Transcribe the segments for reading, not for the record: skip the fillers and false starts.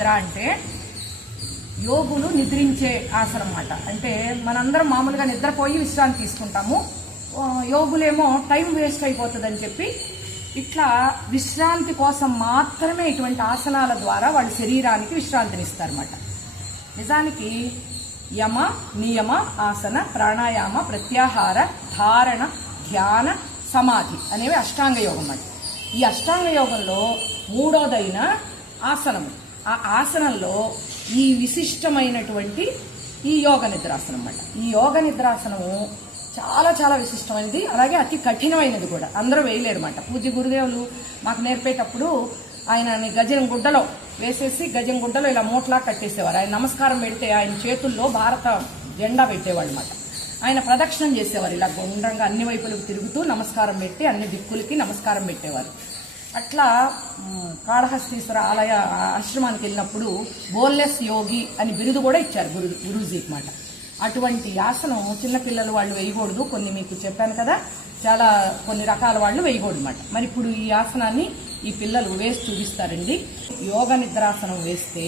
నిద్ర అంటే యోగులు నిద్రించే ఆసనం అన్నమాట. అంటే మనందరం మామూలుగా నిద్రపోయి విశ్రాంతి తీసుకుంటాము. యోగులేమో టైం వేస్ట్ అయిపోతుందని చెప్పి ఇట్లా విశ్రాంతి కోసం మాత్రమే ఇటువంటి ఆసనాల ద్వారా వాళ్ళ శరీరానికి విశ్రాంతినిస్తారన్నమాట. నిజానికి యమ, నియమ, ఆసన, ప్రాణాయామ, ప్రత్యాహార, ధారణ, ధ్యాన, సమాధి అనేవి అష్టాంగ యోగం అన్నమాట. ఈ అష్టాంగ యోగంలో మూడోదైన ఆసనము. ఆ ఆసనంలో ఈ విశిష్టమైనటువంటి ఈ యోగ నిద్రాసనం అన్నమాట. ఈ యోగ నిద్రాసనము చాలా చాలా విశిష్టమైనది, అలాగే అతి కఠినమైనది కూడా. అందరూ వేయలేరు అన్నమాట. పూజ్య గురుదేవులు మాకు నేర్పేటప్పుడు ఆయన గజం గుడ్డలో వేసేసి గజం గుడ్డలో ఇలా మూటలా కట్టేసేవారు. ఆయన నమస్కారం పెడితే ఆయన చేతుల్లో భారత జెండా పెట్టేవాళ్ళు అన్నమాట. ఆయన ప్రదక్షిణం చేసేవారు, ఇలా గుండ్రంగా అన్ని వైపులకు తిరుగుతూ నమస్కారం పెట్టి అన్ని దిక్కులకి నమస్కారం పెట్టేవారు. అట్లా కాళహస్తీశ్వర ఆలయ ఆశ్రమానికి వెళ్ళినప్పుడు బోల్లెస్ యోగి అని బిరుదు కూడా ఇచ్చారు గురూజీ అన్నమాట. అటువంటి ఆసనం చిన్నపిల్లలు వాళ్ళు వేయకూడదు. కొన్ని మీకు చెప్పాను కదా, చాలా కొన్ని రకాల వాళ్ళు వేయకూడదు అన్నమాట. మరి ఇప్పుడు ఈ ఆసనాన్ని ఈ పిల్లలు వేసి చూపిస్తారండి. యోగ నిద్రాసనం వేస్తే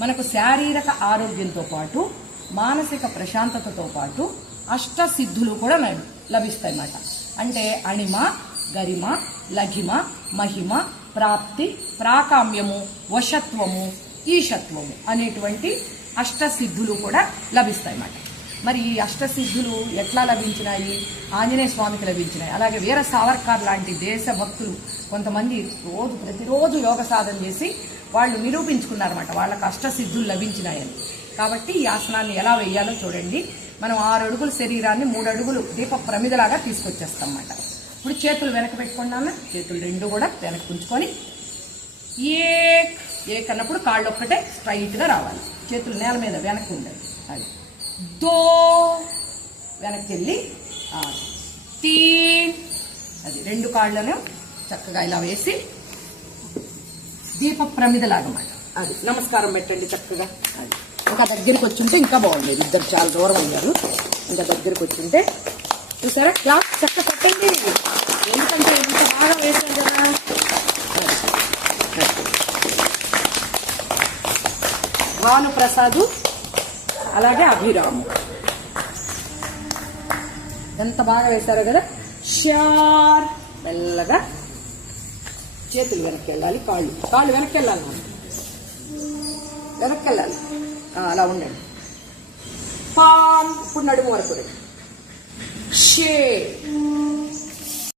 మనకు శారీరక ఆరోగ్యంతో పాటు మానసిక ప్రశాంతతతో పాటు అష్టసిద్ధులు కూడా లభిస్తాయి అన్నమాట. అంటే అణిమ, గరిమ, లఘిమ, మహిమ, ప్రాప్తి, ప్రాకామ్యము, వశత్వము, ఈశత్వము అనేటువంటి అష్టసిద్ధులు కూడా లభిస్తాయి అన్నమాట. మరి ఈ అష్టసిద్ధులు ఎట్లా లభించినాయి? ఆంజనేయ స్వామికి లభించినాయి. అలాగే వీర సావర్కర్ లాంటి దేశభక్తులు కొంతమంది ప్రతిరోజు యోగ సాధన చేసి వాళ్ళు నిరూపించుకున్నారన్నమాట, వాళ్ళకి అష్టసిద్ధులు లభించినాయని. కాబట్టి ఈ ఆసనాన్ని ఎలా వేయాలో చూడండి. మనం 6 అడుగుల శరీరాన్ని 3 అడుగులు దీప ప్రమిదలాగా తీసుకొచ్చేస్తాం అన్నమాట. ఇప్పుడు చేతులు వెనక పెట్టుకున్నాను, చేతులు 2 కూడా వెనక్కి ఉంచుకొని ఏ కన్నప్పుడు కాళ్ళు ఒక్కటే స్ట్రైట్ గా రావాలి. చేతులు నేల మీద వెనక్కి ఉండాలి. అది దో వెనక్కి వెళ్ళి తీన్, అది 2 కాళ్ళను చక్కగా ఇలా వేసి దీప ప్రమిదలాగా అన్నమాట. అది నమస్కారం పెట్టండి చక్కగా. అది ఇంకా దగ్గరికి వచ్చుంటే ఇంకా బాగుండేది. ఇద్దరు చాలా దూరం అయ్యారు, ఇంకా దగ్గరికి వచ్చుంటే చూసారా క్లాస్ చక్క పెట్టండి. ఎందుకంటే ఇంత బాగా వేసాను కదా. భానుప్రసాదు అలాగే అభిరాము ఎంత బాగా వేశారు కదా. షార్ మెల్లగా చేతులు వెనక్కి వెళ్ళాలి, కాళ్ళు వెనక్కి వెళ్ళాలి, వెనక్కి వెళ్ళాలి. అలా ఉండండి. పామ్ ఇప్పుడు నడుము వరకు షే